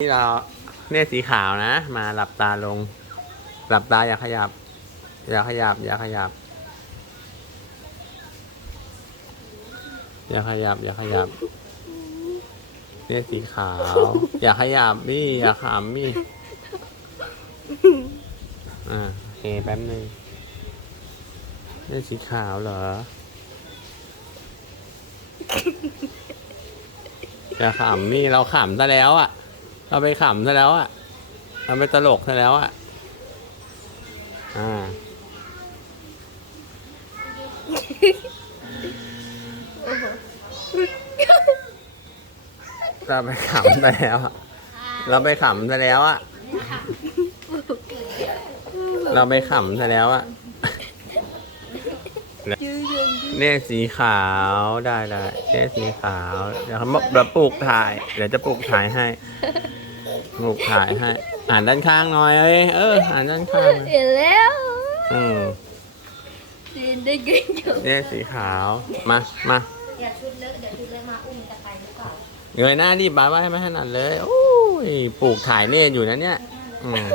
นี่เราเนี่ยสีขาวนะ มาหลับตาลง หลับตาอย่าขยับ อย่าขยับ อย่าขยับ อย่าขยับ อย่าขยับ เนี่ยสีขาว อย่าขยับนี่อย่าขำนี่อ่าโอเคแป๊บนึงเนี่ยสีขาวเหรอ อย่าขำนี่เราขำซะแล้วอะ เราไปขำซะแล้วอะเราไปตลกซะแล้วอะอ่า เราไปขำซะแล้วอะเราไปขำซะแล้วอะเราไปขำซะแล้วอะ เนี่ยสีขาวได้ได้เนี่ยสีขาวเดี๋ยวเขาบอกเดี๋ยวปลูกถ่าย เดี๋ยวจะปลูกถ่ายให้ปลูกถ่ายให้ อ่านด้านข้างหน่อยเอ้ยเออ อ่านด้านข้างหน่อยเห็นแล้วอืมดินได้กินอยู่เนี่ยสีขาวมามาเดี๋ยวชุดเลอะเดี๋ยวชุดเลอะมาอุ้มจะไปหรือเปล่าเงยหน้าดิบายไว้ให้ไม่ถนัดเลยโอ้ยปลูกถ่ายเนี่ยอยู่นะเนี่ยอืม